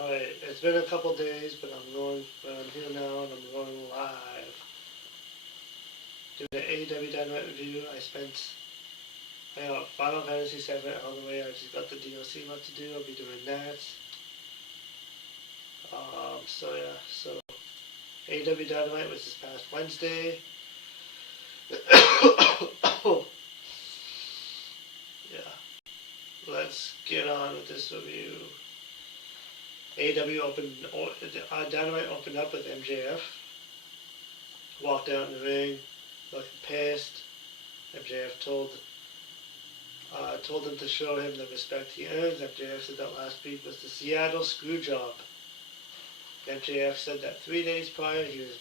Alright, it's been a couple days, but I'm here now and I'm going live. Doing the AEW Dynamite review. I got Final Fantasy VII on the way. I just got the DLC left to do. I'll be doing that. So AEW Dynamite was this past Wednesday. Yeah, let's get on with this review. Dynamite opened up with MJF. Walked out in the ring, looking pissed. MJF told him to show him the respect he earns. MJF said that last week was the Seattle Screwjob. MJF said that 3 days prior he was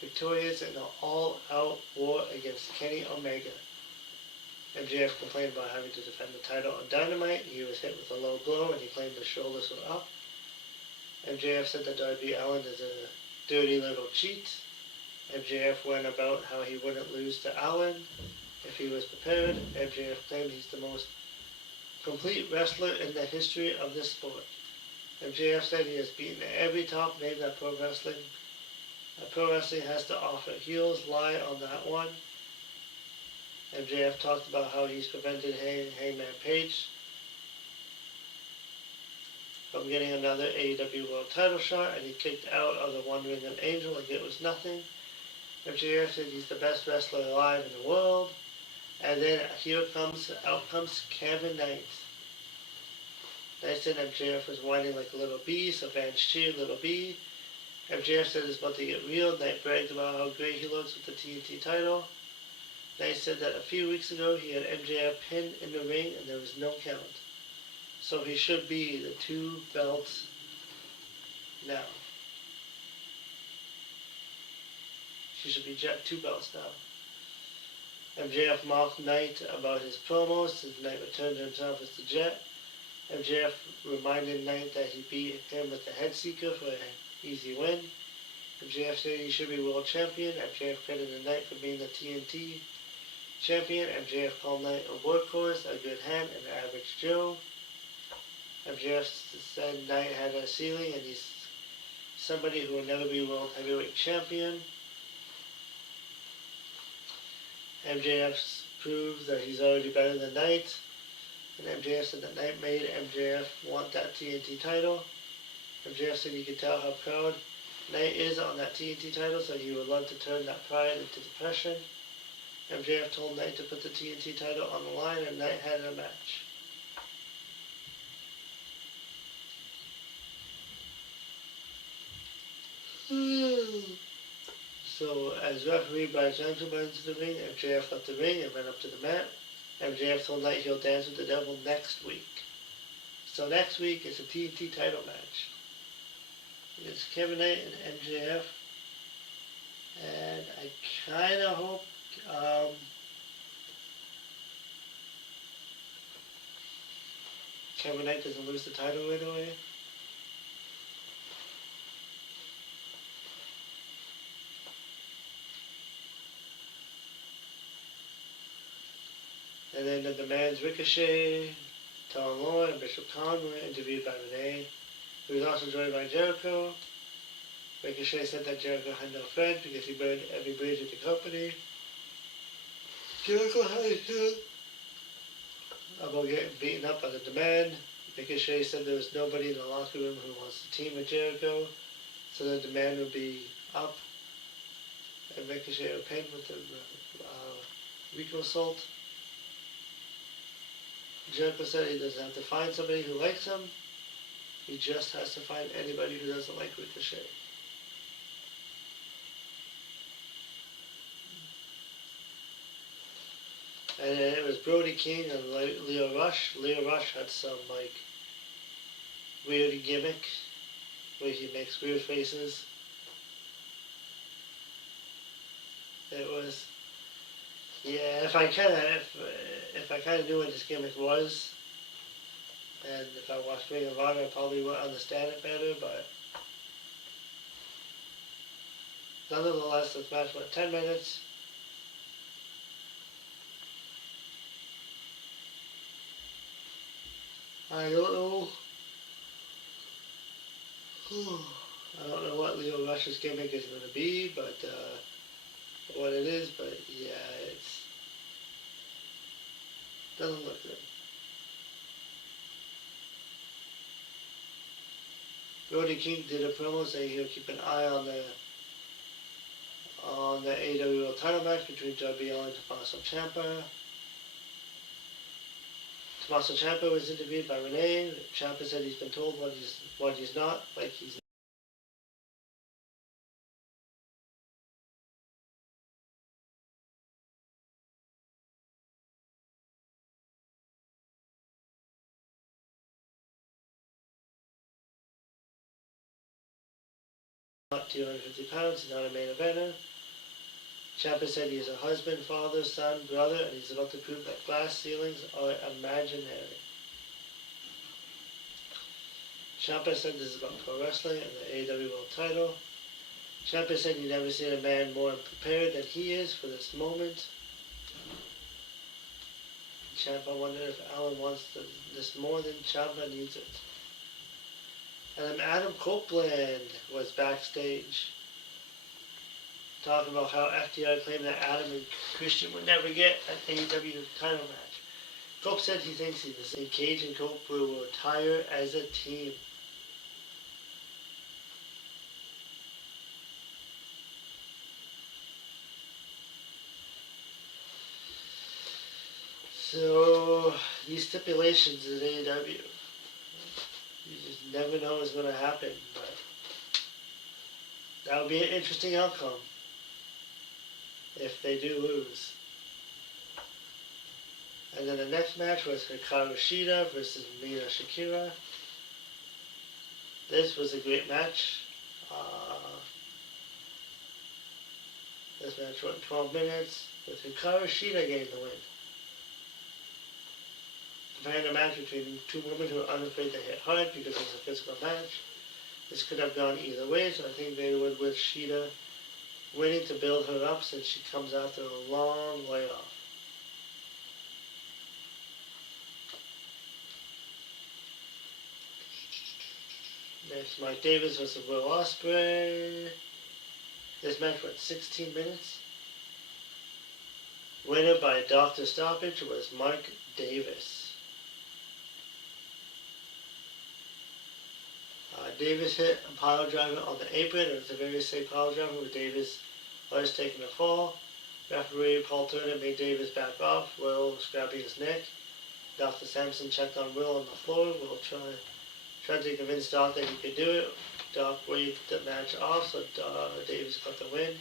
victorious in an all-out war against Kenny Omega. MJF complained about having to defend the title on Dynamite. He was hit with a low blow and he claimed his shoulders were up. MJF said that Darby Allin is a dirty little cheat. MJF went about how he wouldn't lose to Allin if he was prepared. MJF claimed he's the most complete wrestler in the history of this sport. MJF said he has beaten every top name that pro wrestling has to offer. Heels lie on that one. MJF talked about how he's prevented Hangman Page from getting another AEW World Title shot, and he kicked out of the One Ring of Angel like it was nothing. MJF said he's the best wrestler alive in the world. And then out comes Kevin Knight. Knight said MJF was whining like a little bee, so fans cheered Little B. MJF said it's about to get real. Knight bragged about how great he looks with the TNT title. Knight said that a few weeks ago he had MJF pinned in the ring and there was no count. So he should be the 2 belts now. She should be 2 belts now. MJF mocked Knight about his promos since Knight returned to himself as the Jet. MJF reminded Knight that he beat him with the Head Seeker for an easy win. MJF said he should be world champion. MJF credited Knight for being the TNT champion. MJF called Knight a workhorse, a good hand, and an average Joe. MJF said Knight had a ceiling and he's somebody who will never be world heavyweight champion. MJF proved that he's already better than Knight. And MJF said that Knight made MJF want that TNT title. MJF said you could tell how proud Knight is on that TNT title, so he would love to turn that pride into depression. MJF told Knight to put the TNT title on the line, and Knight had a match. So, as referee Brian Johnson went into the ring, MJF left the ring and went up to the mat. MJF told Knight he'll dance with the devil next week. So next week is a TNT title match. It's Kevin Knight and MJF. And I kind of hope Kevin Knight doesn't lose the title right away. And then the demands Ricochet, Tom Lord, and Bishop Khan were interviewed by Renee. He was also joined by Jericho. Ricochet said that Jericho had no friends because he burned every bridge in the company. Jericho had his about getting beaten up by the demand. Ricochet said there was nobody in the locker room who wants to team with Jericho, so the demand would be up. And Ricochet would pin with the Rico Salt. Jericho said he doesn't have to find somebody who likes him. He just has to find anybody who doesn't like Ricochet. And then it was Brody King and Leo Rush. Leo Rush had some weird gimmick where he makes weird faces. It was, yeah. If I kind of knew what this gimmick was, and if I watched Ring of Honor, I probably would understand it better. But nonetheless, this match went 10 minutes. I don't know I don't know what Leo Rush's gimmick is going to be, but what it is, but yeah, it's doesn't look good. Brody King did a promo saying he'll keep an eye on the AEW World Title match between Darby Allin and Tommaso Ciampa. Tommaso Ciampa was interviewed by Renee. Ciampa said he's been told what he's not, like he's not 250 pounds, he's not a main eventer. Ciampa said he's a husband, father, son, brother, and he's about to prove that glass ceilings are imaginary. Ciampa said this is about pro wrestling and the AEW World Title. Ciampa said he'd never seen a man more prepared than he is for this moment. Ciampa wondered if Allin wants this more than Ciampa needs it. And then Adam Copeland was backstage talking about how FTR claimed that Adam and Christian would never get an AEW title match. Cope said he thinks Cage and Cope will retire as a team. So, these stipulations in AEW, you just never know what's going to happen, but that would be an interesting outcome if they do lose. And then the next match was Hikaru Shida versus Mina Shakira. This was a great match. This match went 12 minutes with Hikaru Shida getting the win. Comparing a match between two women who are unafraid to hit hard because it's a physical match. This could have gone either way, so I think they would with Shida winning to build her up since she comes after a long layoff. Next, Mike Davis versus Will Ospreay. This match went 16 minutes. Winner by doctor stoppage was Mark Davis. Davis hit a pile driver on the apron. It was a very safe pile driver with Davis was taking a fall. Referee Paul Turner made Davis back off. Will was grabbing his neck. Dr. Sampson checked on Will on the floor. Will tried to convince Doc that he could do it. Doc waved the match off, so Davis got the win.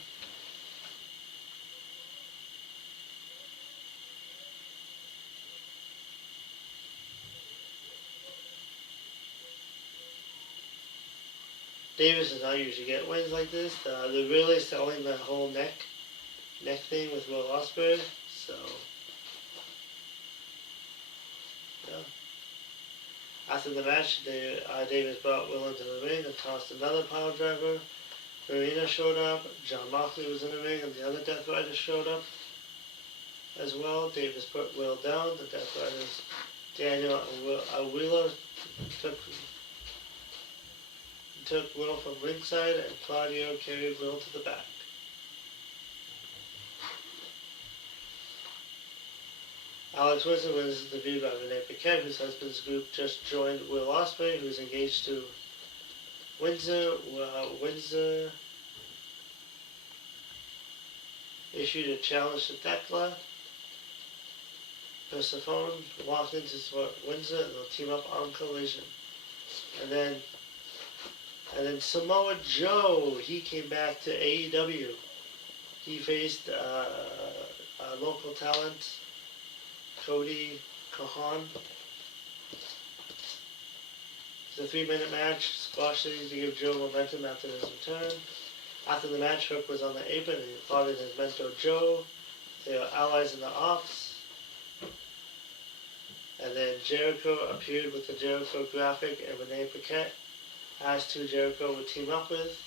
Davis does not usually get wins like this. They're really selling the whole neck thing with Will Ospreay. So, yeah. After the match, Davis brought Will into the ring and tossed another pile driver. Marina showed up. John Moxley was in the ring, and the other Death Riders showed up as well. Davis put Will down. The Death Riders, Daniel and Wheeler, took Will from ringside, and Claudio carried Will to the back. Alex Windsor was interviewed by Renee Paquette, whose husband's group just joined Will Ospreay, who's engaged to Windsor. Windsor issued a challenge to Thekla. Persephone walked in to support Windsor, and they'll team up on Collision. And then Samoa Joe, he came back to AEW. He faced local talent Cody Kahan. It's a 3-minute match. Squash City to give Joe momentum after his return. After the match, Hook was on the apron and he applauded his mentor Joe. They are allies in the Ops. And then Jericho appeared with the Jericho graphic, and Renee Paquette asked who Jericho would team up with.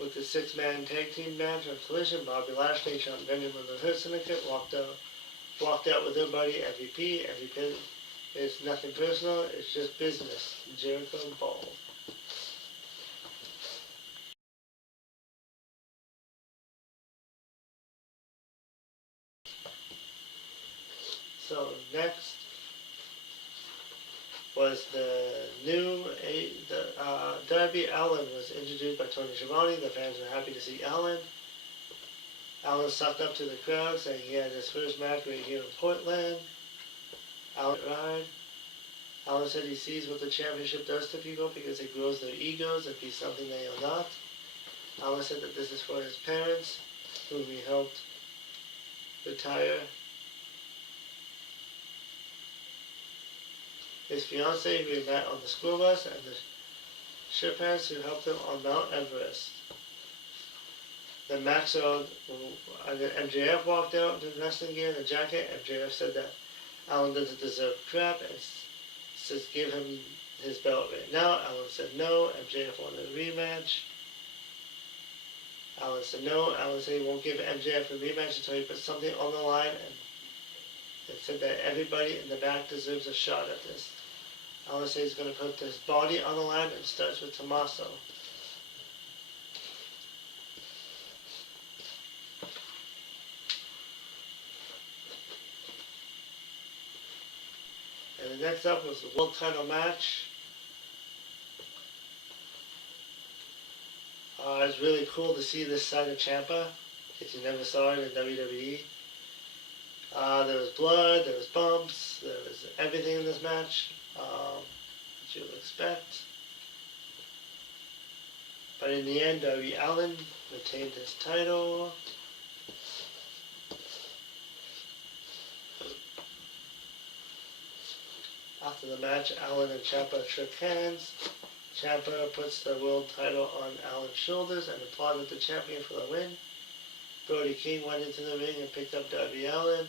With the 6-man tag team match on Collision, Bobby Lashley, Sean Benjamin, and the Hurt Syndicate walked out with their buddy MVP. MVP, it's nothing personal, it's just business. Jericho ball. next was the new Darby Allin was introduced by Tony Schiavone. The fans were happy to see Allin. Allin sucked up to the crowd, saying he had his first match right here in Portland. Allin ride. Allin said he sees what the championship does to people because it grows their egos and be something they are not. Allin said that this is for his parents, whom he helped retire. His fiancée, who he met on the school bus, and the ship parents who helped him on Mount Everest. Then Maxwell and MJF walked out in wrestling gear and a jacket. MJF said that Allin doesn't deserve crap and says give him his belt right now. Allin said no. MJF wanted a rematch. Allin said no. Allin said he won't give MJF a rematch until he puts something on the line and said that everybody in the back deserves a shot at this. Allin said he's going to put his body on the line and starts with Tommaso. And the next up was the world title match. It's really cool to see this side of Ciampa, if you never saw it in WWE. There was blood, there was bumps, there was everything in this match that you would expect. But in the end, Darby Allin retained his title. After the match, Allin and Ciampa shook hands. Ciampa puts the world title on Allin's shoulders and applauded the champion for the win. Brody King went into the ring and picked up Darby Allin.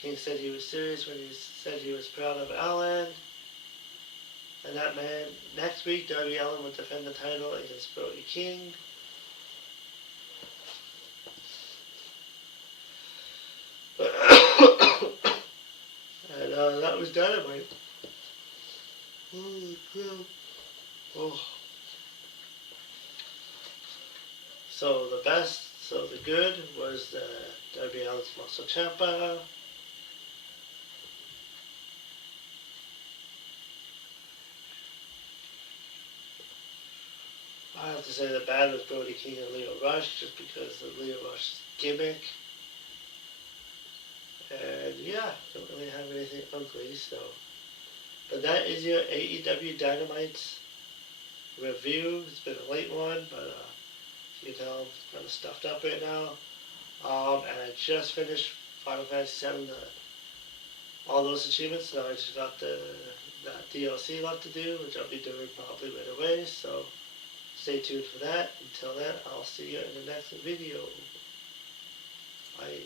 King said he was serious when he said he was proud of Allin. And that man, next week, Darby Allin would defend the title against Brody King. And that was Dynamite. Holy crap. Oh. So the good was Darby Allin's Muscle Ciampa. I have to say the bad was Brody King and Leo Rush, just because of Leo Rush's gimmick. And yeah, don't really have anything ugly, so. But that is your AEW Dynamite review. It's been a late one, but you can tell I'm kind of stuffed up right now. And I just finished Final Fantasy VII, all those achievements. Now I just got that DLC left to do, which I'll be doing probably right away. So stay tuned for that. Until then, I'll see you in the next video. Bye.